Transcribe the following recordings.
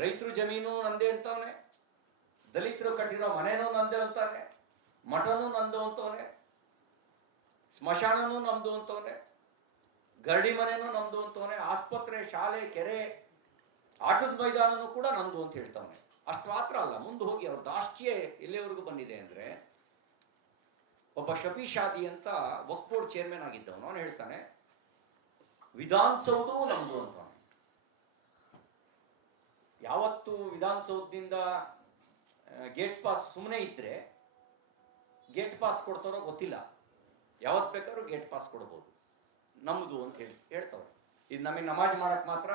ರೈತರು ಜಮೀನು ನಂದೇ ಅಂತವನೆ, ದಲಿತರು ಕಟ್ಟಿರೋ ಮನೇನೂ ನಂದೇ ಅಂತಾನೆ, ಮಠನೂ ನಂದು ಅಂತವನೆ, ಸ್ಮಶಾನನೂ ನಮ್ದು ಅಂತವನೆ, ಗರಡಿ ಮನೆನೂ ನಮ್ದು ಅಂತವನೆ, ಆಸ್ಪತ್ರೆ, ಶಾಲೆ, ಕೆರೆ, ಆಟದ ಮೈದಾನನೂ ಕೂಡ ನಂದು ಅಂತ ಹೇಳ್ತಾವನೆ. ಅಷ್ಟು ಮಾತ್ರ ಅಲ್ಲ, ಮುಂದೆ ಹೋಗಿ ಅವ್ರ ದಾಷ್ಟ್ಯ ಎಲ್ಲಿವರೆಗೂ ಬಂದಿದೆ ಅಂದರೆ, ಒಬ್ಬ ಶಫಿ ಶಾದಿ ಅಂತ ವಕ್ಫ್ ಬೋರ್ಡ್ ಚೇರ್ಮನ್ ಆಗಿದ್ದವನು, ಅವನು ಹೇಳ್ತಾನೆ ವಿಧಾನಸೌಧವೂ ನಮ್ದು ಅಂತವನು. ಯಾವತ್ತು ವಿಧಾನಸೌಧದಿಂದ ಗೇಟ್ ಪಾಸ್ ಸುಮ್ಮನೆ ಇದ್ರೆ ಗೇಟ್ ಪಾಸ್ ಕೊಡ್ತಾರೋ ಗೊತ್ತಿಲ್ಲ, ಯಾವತ್ತು ಬೇಕಾದ್ರೂ ಗೇಟ್ ಪಾಸ್ ಕೊಡ್ಬೋದು, ನಮ್ಮದು ಅಂತ ಹೇಳ್ತವ್ರೆ. ಇದು ನಮಗೆ ನಮಾಜ್ ಮಾಡಕ್ ಮಾತ್ರ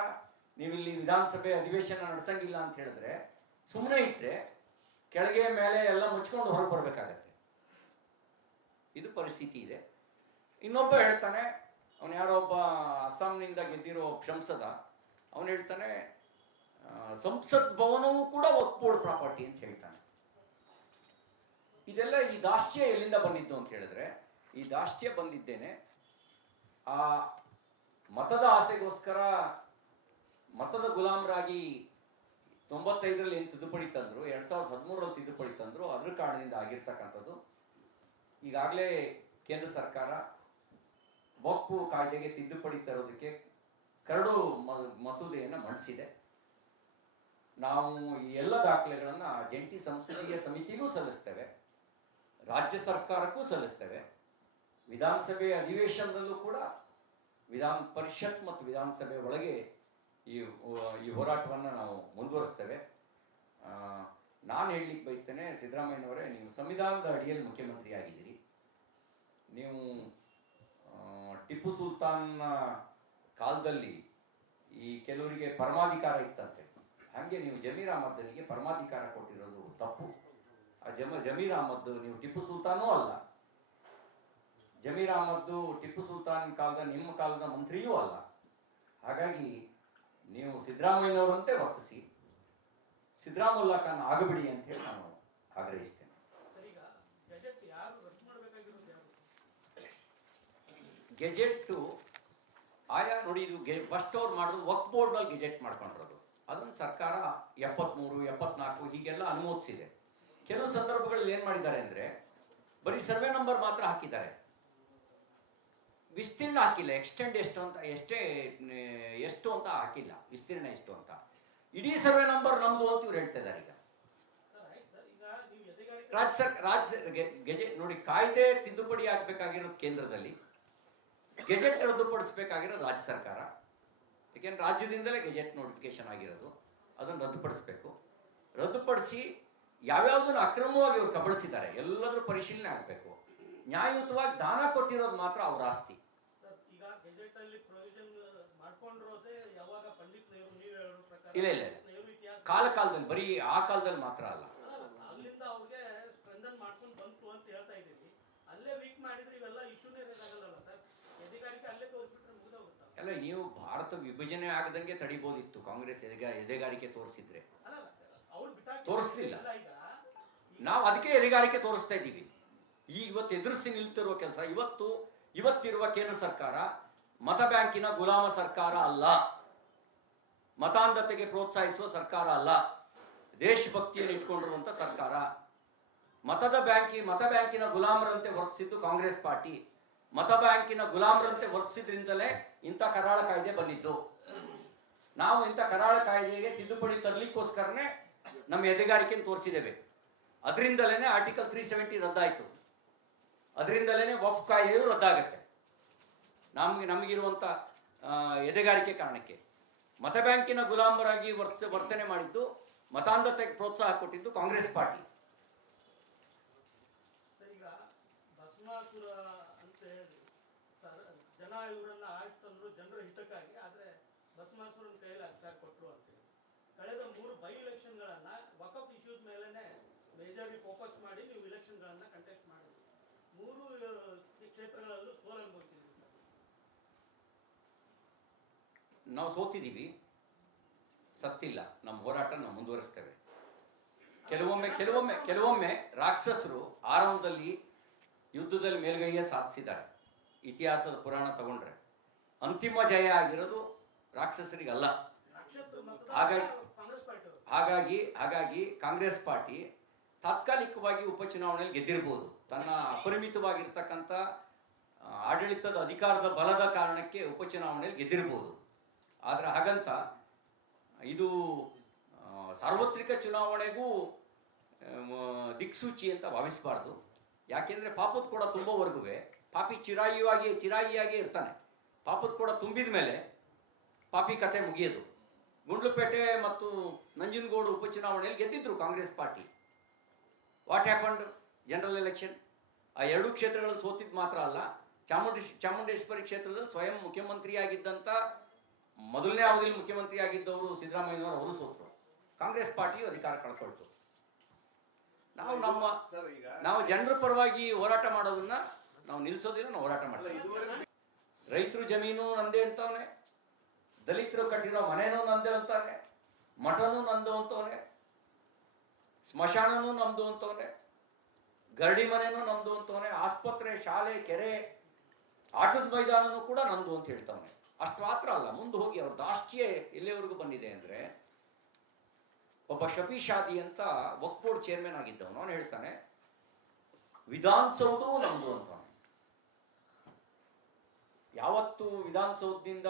ನೀವಿಲ್ಲಿ ವಿಧಾನಸಭೆ ಅಧಿವೇಶನ ನಡೆಸಂಗಿಲ್ಲ ಅಂತ ಹೇಳಿದ್ರೆ, ಸುಮ್ಮನೆ ಇದ್ರೆ ಕೆಳಗೆ ಮೇಲೆ ಎಲ್ಲ ಮುಚ್ಕೊಂಡು ಹೊರಗೆ ಬರಬೇಕಾಗತ್ತೆ. ಇದು ಪರಿಸ್ಥಿತಿ ಇದೆ. ಇನ್ನೊಬ್ಬ ಹೇಳ್ತಾನೆ, ಅವನು ಯಾರೋ ಒಬ್ಬ ಅಸ್ಸಾಂನಿಂದ ಗೆದ್ದಿರೋ ಸಂಸದ, ಅವನು ಹೇಳ್ತಾನೆ ಸಂಸತ್ ಭವನವೂ ಕೂಡ ವಕ್ಫ್ ಬೋರ್ಡ್ ಪ್ರಾಪರ್ಟಿ ಅಂತ ಹೇಳ್ತಾನೆ. ಇದೆಲ್ಲ ಈ ದಾಷ್ಟ್ಯ ಎಲ್ಲಿಂದ ಬಂದಿದ್ದು ಅಂತ ಹೇಳಿದ್ರೆ, ಈ ದಾಷ್ಟ್ಯ ಬಂದಿದ್ದೇನೆ ಆ ಮತದ ಆಸೆಗೋಸ್ಕರ ಮತದ ಗುಲಾಮರಾಗಿ 95ರಲ್ಲಿ ಏನು ತಿದ್ದುಪಡಿ ತಂದ್ರು, 2013ರಲ್ಲಿ ತಿದ್ದುಪಡಿ ತಂದ್ರು, ಅದ್ರ ಕಾರಣದಿಂದ ಆಗಿರ್ತಕ್ಕಂಥದ್ದು. ಈಗಾಗಲೇ ಕೇಂದ್ರ ಸರ್ಕಾರ ವಕ್ಫ್ ಕಾಯ್ದೆಗೆ ತಿದ್ದುಪಡಿ ತರೋದಕ್ಕೆ ಕರಡು ಮಸೂದೆಯನ್ನು ಮಂಡಿಸಿದೆ. ನಾವು ಈ ಎಲ್ಲ ದಾಖಲೆಗಳನ್ನು ಜಂಟಿ ಸಂಸದೀಯ ಸಮಿತಿಗೂ ಸಲ್ಲಿಸ್ತೇವೆ, ರಾಜ್ಯ ಸರ್ಕಾರಕ್ಕೂ ಸಲ್ಲಿಸ್ತೇವೆ, ವಿಧಾನಸಭೆ ಅಧಿವೇಶನದಲ್ಲೂ ಕೂಡ ವಿಧಾನ ಪರಿಷತ್ ಮತ್ತು ವಿಧಾನಸಭೆ ಒಳಗೆ ಈ ಹೋರಾಟವನ್ನು ನಾವು ಮುಂದುವರಿಸ್ತೇವೆ. ನಾನು ಹೇಳಲಿಕ್ಕೆ ಬಯಸ್ತೇನೆ, ಸಿದ್ದರಾಮಯ್ಯನವರೇ, ನೀವು ಸಂವಿಧಾನದ ಅಡಿಯಲ್ಲಿ ಮುಖ್ಯಮಂತ್ರಿ ಆಗಿದ್ದೀರಿ. ನೀವು ಟಿಪ್ಪು ಸುಲ್ತಾನ್ನ ಕಾಲದಲ್ಲಿ ಈ ಕೆಲವರಿಗೆ ಪರಮಾಧಿಕಾರ ಇತ್ತಂತೆ, ಹಾಗೆ ನೀವು ಜಮೀರ್ ಅಹಮದ್ನಿಗೆ ಪರಮಾಧಿಕಾರ ಕೊಟ್ಟಿರೋದು ತಪ್ಪು. ಆ ಜಮೀರ್ ಅಹಮದ್ ನೀವು ಟಿಪ್ಪು ಸುಲ್ತಾನೂ ಅಲ್ಲ, ಜಮೀರ್ ಅಹಮದ್ ಟಿಪ್ಪು ಸುಲ್ತಾನ್ ಕಾಲದ ನಿಮ್ಮ ಕಾಲದ ಮಂತ್ರಿಯೂ ಅಲ್ಲ. ಹಾಗಾಗಿ ನೀವು ಸಿದ್ದರಾಮಯ್ಯನವರಂತೆ ವರ್ತಿಸಿ, ಸಿದ್ದರಾಮುಲ್ಲಾ ಖಾನ್ ಆಗಬಿಡಿ ಅಂತ ಹೇಳಿ ನಾನು ಆಗ್ರಹಿಸ್ತೇನೆ. ಗೆಜೆಟ್ ಆಯಾ ನೋಡಿ, ಇದು ಫಸ್ಟ್ ಅವ್ರು ಮಾಡೋದು ವಕ್ಫ್ ಬೋರ್ಡ್ ನಲ್ಲಿ ಗೆಜೆಟ್ ಮಾಡ್ಕೊಂಡಿರೋದು, ಅದನ್ನು ಸರ್ಕಾರ 73, 74 ಹೀಗೆಲ್ಲ ಅನುಮೋದಿಸಿದೆ. ಕೆಲವು ಸಂದರ್ಭಗಳಲ್ಲಿ ಏನ್ ಮಾಡಿದ್ದಾರೆ ಅಂದ್ರೆ ಬರೀ ಸರ್ವೆ ನಂಬರ್ ಮಾತ್ರ ಹಾಕಿದ್ದಾರೆ, ವಿಸ್ತೀರ್ಣ ಹಾಕಿಲ್ಲ, ಎಕ್ಸ್ಟೆಂಡ್ ಎಷ್ಟು ಅಂತ ಎಷ್ಟು ಅಂತ ಹಾಕಿಲ್ಲ, ವಿಸ್ತೀರ್ಣ ಎಷ್ಟು ಅಂತ. ಇಡೀ ಸರ್ವೆ ನಂಬರ್ ನಮ್ದು ಅಂತ ಇವ್ರು ಹೇಳ್ತಾ ಇದ್ದಾರೆ. ಈಗ ಗೆಜೆಟ್ ನೋಡಿ, ಕಾಯ್ದೆ ತಿದ್ದುಪಡಿ ಆಗ್ಬೇಕಾಗಿರೋದು ಕೇಂದ್ರದಲ್ಲಿ, ಗೆಜೆಟ್ ರದ್ದುಪಡಿಸಬೇಕಾಗಿರೋದು ರಾಜ್ಯ ಸರ್ಕಾರ. ಯಾಕೆಂದ್ರೆ ರಾಜ್ಯದಿಂದಲೇ ಗೆಜೆಟ್ ನೋಟಿಫಿಕೇಶನ್ ಆಗಿರೋದು, ಅದನ್ನು ರದ್ದುಪಡಿಸಬೇಕು. ರದ್ದುಪಡಿಸಿ ಯಾವ್ಯಾವುದನ್ನು ಅಕ್ರಮವಾಗಿ ಅವ್ರು ಕಬಳಿಸಿದ್ದಾರೆ ಎಲ್ಲದರ ಪರಿಶೀಲನೆ ಆಗಬೇಕು. ನ್ಯಾಯಯುತವಾಗಿ ದಾನ ಕೊಟ್ಟಿರೋದು ಮಾತ್ರ ಅವ್ರ ಆಸ್ತಿ. ಇಲ್ಲ ಇಲ್ಲ, ಕಾಲದಲ್ಲಿ ಬರೀ ಆ ಕಾಲದಲ್ಲಿ ಮಾತ್ರ ಅಲ್ಲ, ಅಲ್ಲ, ನೀವು ಭಾರತ ವಿಭಜನೆ ಆಗದಂಗೆ ತಡಿಬೋದಿತ್ತು. ಕಾಂಗ್ರೆಸ್ ಎದೆಗಾರಿಕೆ ತೋರಿಸಿದ್ರೆ, ತೋರಿಸ್ಲಿಲ್ಲ. ನಾವು ಅದಕ್ಕೆ ಎದೆಗಾರಿಕೆ ತೋರಿಸ್ತಾ ಇದ್ದೀವಿ. ಇವತ್ತು ಎದುರಿಸಿ ನಿಲ್ತಿರುವ ಕೆಲಸ, ಇವತ್ತಿರುವ ಕೇಂದ್ರ ಸರ್ಕಾರ ಮತ ಬ್ಯಾಂಕಿನ ಗುಲಾಮ ಸರ್ಕಾರ ಅಲ್ಲ, ಮತಾಂಧತೆಗೆ ಪ್ರೋತ್ಸಾಹಿಸುವ ಸರ್ಕಾರ ಅಲ್ಲ, ದೇಶಭಕ್ತಿಯನ್ನು ಇಟ್ಕೊಂಡಿರುವಂತ ಸರ್ಕಾರ. ಮತ ಬ್ಯಾಂಕಿನ ಗುಲಾಮರಂತೆ ವರ್ತಿಸಿದ್ದು ಕಾಂಗ್ರೆಸ್ ಪಾರ್ಟಿ. ಮತ ಬ್ಯಾಂಕಿನ ಗುಲಾಮರಂತೆ ವರ್ತಿಸಿದ್ರಿಂದಲೇ ಇಂಥ ಕರಾಳ ಕಾಯ್ದೆ ಬಂದಿದ್ದು. ನಾವು ಇಂಥ ಕರಾಳ ಕಾಯ್ದೆಗೆ ತಿದ್ದುಪಡಿ ತರಲಿಕ್ಕೋಸ್ಕರನೇ ನಮ್ಮ ಎದೆಗಾರಿಕೆಯನ್ನು ತೋರಿಸಿದ್ದೇವೆ. ಅದರಿಂದಲೇ ಆರ್ಟಿಕಲ್ 370 ರದ್ದಾಯಿತು, ಅದರಿಂದಲೇ ವಕ್ಫ್ ಕಾಯ್ದೆಯು ರದ್ದಾಗುತ್ತೆ. ನಮಗಿರುವಂಥ ಎದೆಗಾರಿಕೆ ಕಾರಣಕ್ಕೆ ಮತ ಬ್ಯಾಂಕಿನ ಗುಲಾಮರಾಗಿ ವರ್ತನೆ ಮಾಡಿದ್ದು, ಮತಾಂಧತೆಗೆ ಪ್ರೋತ್ಸಾಹ ಕೊಟ್ಟಿದ್ದು ಕಾಂಗ್ರೆಸ್ ಪಾರ್ಟಿ. ಜನ ಇವರನ್ನ ಆರಿಸ್ತಂದ್ರು ಜನರ ಹಿತಕ್ಕಾಗಿ, ಆದ್ರೆ ಬಸಮಾಸುರನ ಕೈಯಲ್ಲಿ ಅಧಿಕಾರ ಕೊಟ್ಟರು ಅಂತೇಳಿ ಕಳೆದ 3 ಬೈ ಎಲೆಕ್ಷನ್ಗಳನ್ನ ವಕಫ್ ಇಶ್ಯೂಸ್ ಮೇಲೆನೆ ಮೇಜರ್ಲಿ ಫೋಕಸ್ ಮಾಡಿ ನೀವು ಇಲೆಕ್ಷನ್ಗಳನ್ನ ಕಂಟೆಸ್ಟ್ ಮಾಡಿದ್ರಿ. 3 ಕ್ಷೇತ್ರಗಳಲ್ಲೂ ಸೋಲನುಭವಿಸಿದ್ರಿ. ನಾವು ಸೋತಿದ್ದೀವಿ, ಸತ್ತಿಲ್ಲ. ನಮ್ಮ ಹೋರಾಟ ನಾವು ಮುಂದುವರಿಸ್ತೇವೆ. ಕೆಲವೊಮ್ಮೆ ರಾಕ್ಷಸರು ಆರಂಭದಲ್ಲಿ ಯುದ್ಧದಲ್ಲಿ ಮೇಲ್ಗೈಯೇ ಸಾಧಿಸಿದ್ದಾರೆ. ಇತಿಹಾಸದ ಪುರಾಣ ತಗೊಂಡ್ರೆ ಅಂತಿಮ ಜಯ ಆಗಿರೋದು ರಾಕ್ಷಸರಿಗಲ್ಲ. ಹಾಗಾಗಿ ಹಾಗಾಗಿ ಕಾಂಗ್ರೆಸ್ ಪಾರ್ಟಿ ತಾತ್ಕಾಲಿಕವಾಗಿ ಉಪಚುನಾವಣೆಯಲ್ಲಿ ಗೆದ್ದಿರ್ಬೋದು. ತನ್ನ ಅಪರಿಮಿತವಾಗಿರ್ತಕ್ಕಂಥ ಆಡಳಿತದ ಅಧಿಕಾರದ ಬಲದ ಕಾರಣಕ್ಕೆ ಉಪಚುನಾವಣೆಯಲ್ಲಿ ಗೆದ್ದಿರ್ಬೋದು. ಆದರೆ ಹಾಗಂತ ಇದು ಸಾರ್ವತ್ರಿಕ ಚುನಾವಣೆಗೂ ದಿಕ್ಸೂಚಿ ಅಂತ ಭಾವಿಸಬಾರ್ದು. ಯಾಕೆಂದರೆ ಪಾಪದ ಕೂಡ ತುಂಬುವವರೆಗೂ ಪಾಪಿ ಚಿರಾಯಿಯಾಗಿ ಇರ್ತಾನೆ. ಪಾಪದ ಕೂಡ ತುಂಬಿದ ಮೇಲೆ ಪಾಪಿ ಕತೆ ಮುಗಿಯೋದು. ಗುಂಡ್ಲುಪೇಟೆ ಮತ್ತು ನಂಜನಗೂಡು ಉಪಚುನಾವಣೆಯಲ್ಲಿ ಗೆದ್ದಿದ್ರು Congress party. What happened? General election ಆ ಎರಡೂ ಕ್ಷೇತ್ರಗಳಲ್ಲಿ ಸೋತಿದ್ದು ಮಾತ್ರ ಅಲ್ಲ, ಚಾಮುಂಡೇಶ್ವರಿ ಕ್ಷೇತ್ರದಲ್ಲಿ ಸ್ವಯಂ ಮುಖ್ಯಮಂತ್ರಿಯಾಗಿದ್ದಂಥ ಮೊದಲನೇ ಅವಧಿಯಲ್ಲಿ ಮುಖ್ಯಮಂತ್ರಿ ಆಗಿದ್ದವರು ಸಿದ್ದರಾಮಯ್ಯನವರು, ಅವರು ಸೋತರು. ಕಾಂಗ್ರೆಸ್ ಪಾರ್ಟಿಯು ಅಧಿಕಾರ ಕಳ್ಕೊಳ್ತು. ನಾವು ಜನರ ಪರವಾಗಿ ಹೋರಾಟ ಮಾಡೋದನ್ನ ನಾವು ನಿಲ್ಲಿಸೋದಿಲ್ಲ, ನಾವು ಹೋರಾಟ ಮಾಡ್ತೀವಿ. ರೈತರು ಜಮೀನು ನಂದೇ ಅಂತವನೆ, ದಲಿತರು ಕಟ್ಟಿರೋ ಮನೇನೂ ನಂದೇ ಅಂತಾನೆ, ಮಠನೂ ನಂದು ಅಂತವನೆ, ಸ್ಮಶಾನನೂ ನಮ್ದು ಅಂತವನೆ, ಗರಡಿ ಮನೆನೂ ನಮ್ದು ಅಂತವನೆ, ಆಸ್ಪತ್ರೆ, ಶಾಲೆ, ಕೆರೆ, ಆಟದ ಮೈದಾನನೂ ಕೂಡ ನಂದು ಅಂತ ಹೇಳ್ತಾವನೆ. ಅಷ್ಟು ಮಾತ್ರ ಅಲ್ಲ, ಮುಂದೆ ಹೋಗಿ ಅವ್ರ ದಾಷ್ಟ್ಯ ಎಲ್ಲಿವರೆಗೂ ಬಂದಿದೆ ಅಂದರೆ, ಒಬ್ಬ ಶಫಿ ಶಾದಿ ಅಂತ ವಕ್ಫ್ ಬೋರ್ಡ್ ಚೇರ್ಮನ್ ಆಗಿದ್ದವನು, ಅವನು ಹೇಳ್ತಾನೆ ವಿಧಾನಸೌಧವೂ ನಮ್ದು ಅಂತವನು. ಯಾವತ್ತು ವಿಧಾನಸೌಧದಿಂದ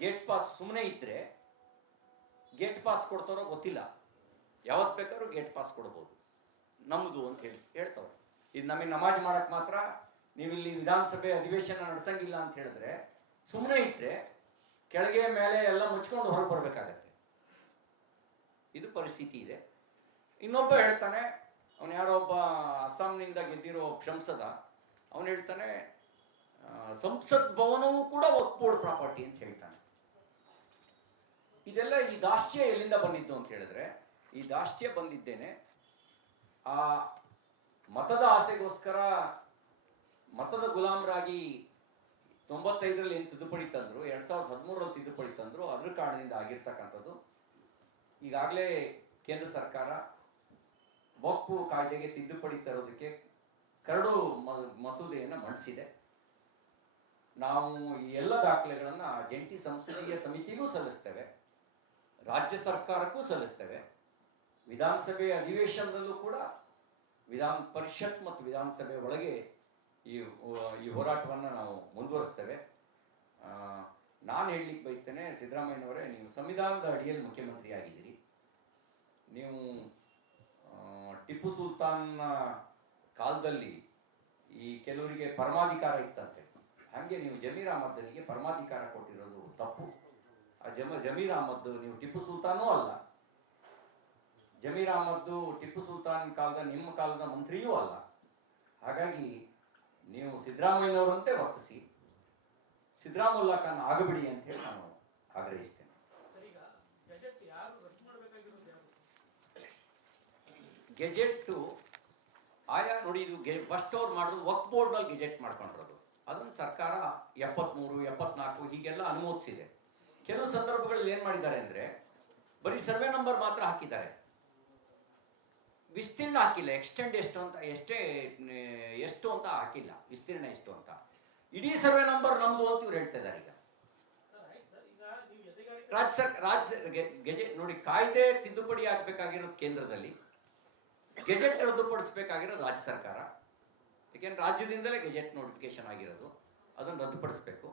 ಗೇಟ್ ಪಾಸ್ ಸುಮ್ಮನೆ ಇದ್ರೆ ಗೇಟ್ ಪಾಸ್ ಕೊಡ್ತಾರೋ ಗೊತ್ತಿಲ್ಲ. ಯಾವತ್ತು ಬೇಕಾದ್ರೂ ಗೇಟ್ ಪಾಸ್ ಕೊಡ್ಬೋದು, ನಮ್ಮದು ಅಂತ ಹೇಳ್ತವ್ರೆ. ಇದು ನಮಗೆ ನಮಾಜ್ ಮಾಡಕ್ ಮಾತ್ರ ನೀವಿಲ್ಲಿ ವಿಧಾನಸಭೆ ಅಧಿವೇಶನ ನಡೆಸಂಗಿಲ್ಲ ಅಂತ ಹೇಳಿದ್ರೆ, ಸುಮ್ಮನೆ ಇದ್ರೆ ಕೆಳಗೆ ಮೇಲೆ ಎಲ್ಲ ಮುಚ್ಕೊಂಡು ಹೊರಗೆ ಬರ್ಬೇಕಾಗತ್ತೆ. ಇದು ಪರಿಸ್ಥಿತಿ ಇದೆ. ಇನ್ನೊಬ್ಬ ಹೇಳ್ತಾನೆ, ಅವನು ಯಾರೋ ಒಬ್ಬ ಅಸ್ಸಾಂನಿಂದ ಗೆದ್ದಿರೋ ಸಂಸದ, ಅವನು ಹೇಳ್ತಾನೆ ಸಂಸತ್ ಭವನವೂ ಕೂಡ ವಕ್ಫ್ ಬೋರ್ಡ್ ಪ್ರಾಪರ್ಟಿ ಅಂತ ಹೇಳ್ತಾನೆ. ಇದೆಲ್ಲ ಈ ದಾಷ್ಟ್ಯ ಎಲ್ಲಿಂದ ಬಂದಿದ್ದು ಅಂತ ಹೇಳಿದ್ರೆ, ಈ ದಾಷ್ಟ್ಯ ಬಂದಿದ್ದೇನೆ ಆ ಮತದ ಆಸೆಗೋಸ್ಕರ ಮತದ ಗುಲಾಮರಾಗಿ 95ರಲ್ಲಿ ಏನು ತಿದ್ದುಪಡಿ ತಂದ್ರು, 2013ರಲ್ಲಿ ತಿದ್ದುಪಡಿ ತಂದ್ರು, ಅದ್ರ ಕಾರಣದಿಂದ ಆಗಿರ್ತಕ್ಕಂಥದ್ದು. ಈಗಾಗಲೇ ಕೇಂದ್ರ ಸರ್ಕಾರ ವಕ್ಫ್ ಕಾಯ್ದೆಗೆ ತಿದ್ದುಪಡಿ ತರೋದಕ್ಕೆ ಕರಡು ಮಸೂದೆಯನ್ನು ಮಂಡಿಸಿದೆ. ನಾವು ಈ ಎಲ್ಲ ದಾಖಲೆಗಳನ್ನು ಜಂಟಿ ಸಂಸದೀಯ ಸಮಿತಿಗೂ ಸಲ್ಲಿಸ್ತೇವೆ, ರಾಜ್ಯ ಸರ್ಕಾರಕ್ಕೂ ಸಲ್ಲಿಸ್ತೇವೆ. ವಿಧಾನಸಭೆ ಅಧಿವೇಶನದಲ್ಲೂ ಕೂಡ ವಿಧಾನ ಪರಿಷತ್ ಮತ್ತು ವಿಧಾನಸಭೆ ಒಳಗೆ ಈ ಹೋರಾಟವನ್ನು ನಾವು ಮುಂದುವರಿಸ್ತೇವೆ. ನಾನು ಹೇಳಲಿಕ್ಕೆ ಬಯಸ್ತೇನೆ, ಸಿದ್ದರಾಮಯ್ಯನವರೇ, ನೀವು ಸಂವಿಧಾನದ ಅಡಿಯಲ್ಲಿ ಮುಖ್ಯಮಂತ್ರಿ ಆಗಿದ್ದೀರಿ. ನೀವು ಟಿಪ್ಪು ಸುಲ್ತಾನ್ನ ಕಾಲದಲ್ಲಿ ಈ ಕೆಲವರಿಗೆ ಪರಮಾಧಿಕಾರ ಇತ್ತಂತೆ, ಹಾಗೆ ನೀವು ಜಮೀರ್ ಅಹಮದನಿಗೆ ಪರಮಾಧಿಕಾರ ಕೊಟ್ಟಿರೋದು ತಪ್ಪು. ಆ ಜಮೀರ್ ಅಹಮದ್ ನೀವು ಟಿಪ್ಪು ಸುಲ್ತಾನೂ ಅಲ್ಲ, ಜಮೀರ್ ಅಹಮದ್ ಟಿಪ್ಪು ಸುಲ್ತಾನ್ ಕಾಲದ ನಿಮ್ಮ ಕಾಲದ ಮಂತ್ರಿಯೂ ಅಲ್ಲ. ಹಾಗಾಗಿ ನೀವು ಸಿದ್ದರಾಮಯ್ಯನವರಂತೆ ವರ್ತಿಸಿ, ಸಿದ್ದರಾಮುಲ್ಲಾ ಖಾನ್ ಆಗಬಿಡಿ ಅಂತ ಹೇಳಿ ನಾನು ಆಗ್ರಹಿಸ್ತೇನೆ. ಗೆಜೆಟ್ಟು ಆಯಾ ನೋಡಿ, ಇದು ಫಸ್ಟ್ ಅವ್ರು ಮಾಡೋದು ವಕ್ಫ್ ಬೋರ್ಡ್ನಲ್ಲಿ ಗೆಜೆಟ್ ಮಾಡ್ಕೊಂಡಿರೋದು. ಅದನ್ನು ಸರ್ಕಾರ 73, 74 ಹೀಗೆಲ್ಲ ಅನುಮೋದಿಸಿದೆ. ಕೆಲವು ಸಂದರ್ಭಗಳಲ್ಲಿ ಏನು ಮಾಡಿದ್ದಾರೆ ಅಂದರೆ, ಬರೀ ಸರ್ವೆ ನಂಬರ್ ಮಾತ್ರ ಹಾಕಿದ್ದಾರೆ, ವಿಸ್ತೀರ್ಣ ಹಾಕಿಲ್ಲ. ಎಕ್ಸ್ಟೆಂಡ್ ಎಷ್ಟು ಅಂತ ಹಾಕಿಲ್ಲ, ವಿಸ್ತೀರ್ಣ ಎಷ್ಟು ಅಂತ. ಇಡೀ ಸರ್ವೆ ನಂಬರ್ ನಮ್ದು ಅಂತ ಇವ್ರು ಹೇಳ್ತಾ ಇದ್ದಾರೆ. ಈಗ ಗೆಜೆಟ್ ನೋಡಿ, ಕಾಯ್ದೆ ತಿದ್ದುಪಡಿ ಆಗ್ಬೇಕಾಗಿರೋದು ಕೇಂದ್ರದಲ್ಲಿ, ಗೆಜೆಟ್ ರದ್ದುಪಡಿಸಬೇಕಾಗಿರೋದು ರಾಜ್ಯ ಸರ್ಕಾರ. ಯಾಕೆಂದ್ರೆ ರಾಜ್ಯದಿಂದಲೇ ಗೆಜೆಟ್ ನೋಟಿಫಿಕೇಶನ್ ಆಗಿರೋದು, ಅದನ್ನು ರದ್ದುಪಡಿಸಬೇಕು.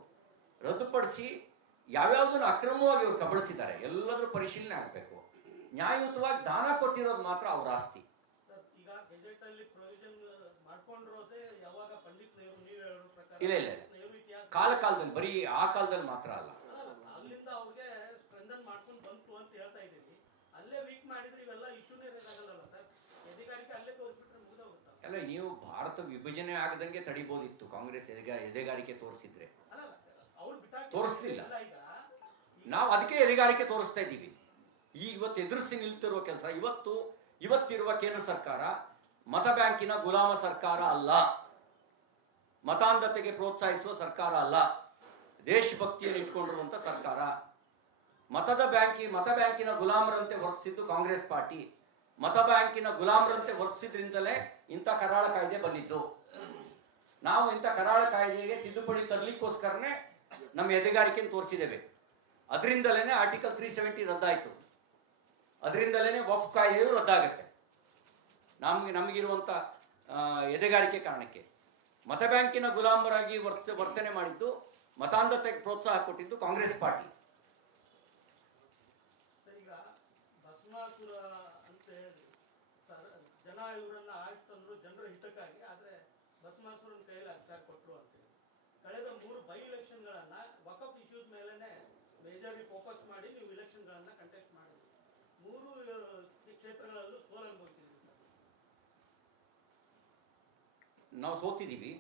ರದ್ದುಪಡಿಸಿ ಯಾವ್ಯಾವುದನ್ನು ಅಕ್ರಮವಾಗಿ ಅವ್ರು ಕಬಳಿಸಿದ್ದಾರೆ ಎಲ್ಲದರ ಪರಿಶೀಲನೆ ಆಗಬೇಕು. ನ್ಯಾಯಯುತವಾಗಿ ದಾನ ಕೊಟ್ಟಿರೋದು ಮಾತ್ರ ಅವ್ರ ಆಸ್ತಿ. ಇಲ್ಲ ಇಲ್ಲ ಇಲ್ಲ, ಕಾಲದಲ್ಲಿ ಬರೀ ಆ ಕಾಲದಲ್ಲಿ ಮಾತ್ರ ಅಲ್ಲ. ಅಲ್ಲ, ನೀವು ಭಾರತ ವಿಭಜನೆ ಆಗದಂಗೆ ತಡಿಬೋದಿತ್ತು. ಕಾಂಗ್ರೆಸ್ ಎದೆಗಾರಿಕೆ ತೋರಿಸಿದ್ರೆ, ತೋರಿಸ್ತಿಲ್ಲ. ನಾವು ಅದಕ್ಕೆ ಎದೆಗಾರಿಕೆ ತೋರಿಸ್ತಾ ಇದ್ದೀವಿ. ಇವತ್ತು ಎದುರಿಸಿ ನಿಲ್ತಿರುವ ಕೆಲಸ, ಇವತ್ತಿರುವ ಕೇಂದ್ರ ಸರ್ಕಾರ ಮತ ಬ್ಯಾಂಕಿನ ಗುಲಾಮ ಸರ್ಕಾರ ಅಲ್ಲ, ಮತಾಂಧತೆಗೆ ಪ್ರೋತ್ಸಾಹಿಸುವ ಸರ್ಕಾರ ಅಲ್ಲ, ದೇಶಭಕ್ತಿಯನ್ನು ಇಟ್ಕೊಂಡಿರುವಂತ ಸರ್ಕಾರ. ಮತ ಬ್ಯಾಂಕಿನ ಗುಲಾಮರಂತೆ ವರ್ತಿಸಿದ್ದು ಕಾಂಗ್ರೆಸ್ ಪಾರ್ಟಿ. ಮತ ಬ್ಯಾಂಕಿನ ಗುಲಾಮರಂತೆ ವರ್ತಿಸಿದ್ರಿಂದಲೇ ಇಂಥ ಕರಾಳ ಕಾಯ್ದೆ ಬಂದಿದ್ದು. ನಾವು ಇಂಥ ಕರಾಳ ಕಾಯ್ದೆಗೆ ತಿದ್ದುಪಡಿ ತರಲಿಕ್ಕೋಸ್ಕರನೇ ನಮ್ಮ ಎದೆಗಾರಿಕೆಯನ್ನು ತೋರಿಸಿದ್ದೇವೆ. ಅದರಿಂದಲೇ ಆರ್ಟಿಕಲ್ 370 ರದ್ದಾಯಿತು. ಅದರಿಂದಲೇ ವಫ್ ಕಾಯ್ದೆಯು ರದ್ದಾಗುತ್ತೆ. ನಮಗಿರುವಂಥ ಎದೆಗಾರಿಕೆ ಕಾರಣಕ್ಕೆ ಮತ ಬ್ಯಾಂಕಿನ ಗುಲಾಮರಾಗಿ ವರ್ತನೆ ಮಾಡಿದ್ದು, ಮತಾಂಧತೆಗೆ ಪ್ರೋತ್ಸಾಹ ಕೊಟ್ಟಿದ್ದು ಕಾಂಗ್ರೆಸ್ ಪಾರ್ಟಿ. ಈಗ ಭಸ್ಮಾಸುರ ಅಂತ ಹೇಳಿ ಜನ ಇವರನ್ನ ಆರಿಸ್ತಂದ್ರು ಜನರ ಹಿತಕ್ಕಾಗಿ, ಆದ್ರೆ ಭಸ್ಮಾಸುರನ ಕೈಯಲ್ಲಿ ಅಧಿಕಾರ ಕೊಟ್ಟರು ಅಂತೇಳಿ ಕಳೆದ 3 ಬೈ ಇಲೆಕ್ಷನ್ಗಳನ್ನ ವಕಫ್ ಇಶ್ಯೂಸ್ ಮೇಲೆನೆ ಮೇಜರ್ಲಿ ಫೋಕಸ್ ಮಾಡಿ ನೀವು ಇಲೆಕ್ಷನ್ಗಳನ್ನ ಕಂಟೆಸ್ಟ್ ಮಾಡಿದ್ರಿ. 3 ಕ್ಷೇತ್ರಗಳಲ್ಲೂ ಸೋಲು ಅನುಭವಿಸಿದ್ರಿ ಸರ್. ನಾವು ಸೋತಿದ್ದೀವಿ,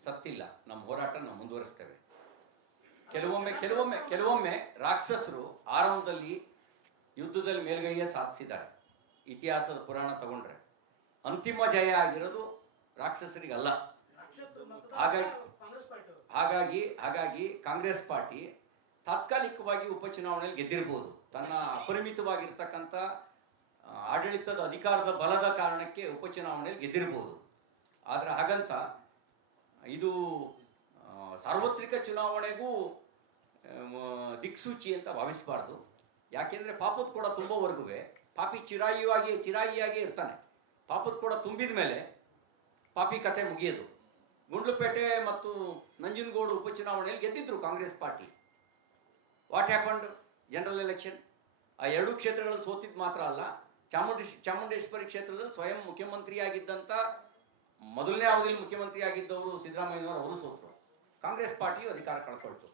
ಸತ್ತಿಲ್ಲ. ನಮ್ಮ ಹೋರಾಟ ನಾವು ಮುಂದುವರಿಸ್ತೇವೆ. ಕೆಲವೊಮ್ಮೆ ರಾಕ್ಷಸರು ಆರಂಭದಲ್ಲಿ ಯುದ್ಧದಲ್ಲಿ ಮೇಲ್ಗೈಯೇ ಸಾಧಿಸಿದ್ದಾರೆ. ಇತಿಹಾಸದ ಪುರಾಣ ತಗೊಂಡ್ರೆ ಅಂತಿಮ ಜಯ ಆಗಿರೋದು ರಾಕ್ಷಸರಿಗಲ್ಲ. ಹಾಗಾಗಿ ಕಾಂಗ್ರೆಸ್ ಪಾರ್ಟಿ ತಾತ್ಕಾಲಿಕವಾಗಿ ಉಪಚುನಾವಣೆಯಲ್ಲಿ ಗೆದ್ದಿರ್ಬೋದು. ತನ್ನ ಅಪರಿಮಿತವಾಗಿರ್ತಕ್ಕಂಥ ಆಡಳಿತದ ಅಧಿಕಾರದ ಬಲದ ಕಾರಣಕ್ಕೆ ಉಪಚುನಾವಣೆಯಲ್ಲಿ ಗೆದ್ದಿರ್ಬೋದು. ಆದರೆ ಹಾಗಂತ ಇದು ಸಾರ್ವತ್ರಿಕ ಚುನಾವಣೆಗೂ ದಿಕ್ಸೂಚಿ ಅಂತ ಭಾವಿಸಬಾರ್ದು. ಯಾಕೆಂದರೆ ಪಾಪದ ಕೂಡ ತುಂಬುವವರೆಗೂ ಪಾಪಿ ಚಿರಾಯಿಯಾಗಿ ಇರ್ತಾನೆ. ಪಾಪದ ಕೂಡ ತುಂಬಿದ ಮೇಲೆ ಪಾಪಿ ಕತೆ ಮುಗಿಯೋದು. ಗುಂಡ್ಲುಪೇಟೆ ಮತ್ತು ನಂಜನಗೂಡು ಉಪಚುನಾವಣೆಯಲ್ಲಿ ಗೆದ್ದಿದ್ರು Congress party. What happened general election? ಆ 2 ಕ್ಷೇತ್ರಗಳಲ್ಲಿ ಸೋತಿದ್ದು ಮಾತ್ರ ಅಲ್ಲ, ಚಾಮುಂಡೇಶ್ವರಿ ಕ್ಷೇತ್ರದಲ್ಲಿ ಸ್ವಯಂ ಮುಖ್ಯಮಂತ್ರಿಯಾಗಿದ್ದಂಥ ಮೊದಲನೇ ಅವಧಿಯಲ್ಲಿ ಮುಖ್ಯಮಂತ್ರಿ ಆಗಿದ್ದವರು ಸಿದ್ದರಾಮಯ್ಯನವರು, ಅವರು ಸೋತರು. ಕಾಂಗ್ರೆಸ್ ಪಾರ್ಟಿಯು ಅಧಿಕಾರ ಕಳ್ಕೊಳ್ತು.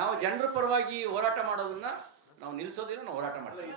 ನಾವು ಜನರ ಪರವಾಗಿ ಹೋರಾಟ ಮಾಡೋದನ್ನ ನಾವು ನಿಲ್ಲಿಸೋದಿಲ್ಲ, ನಾವು ಹೋರಾಟ ಮಾಡ್ತೀವಿ.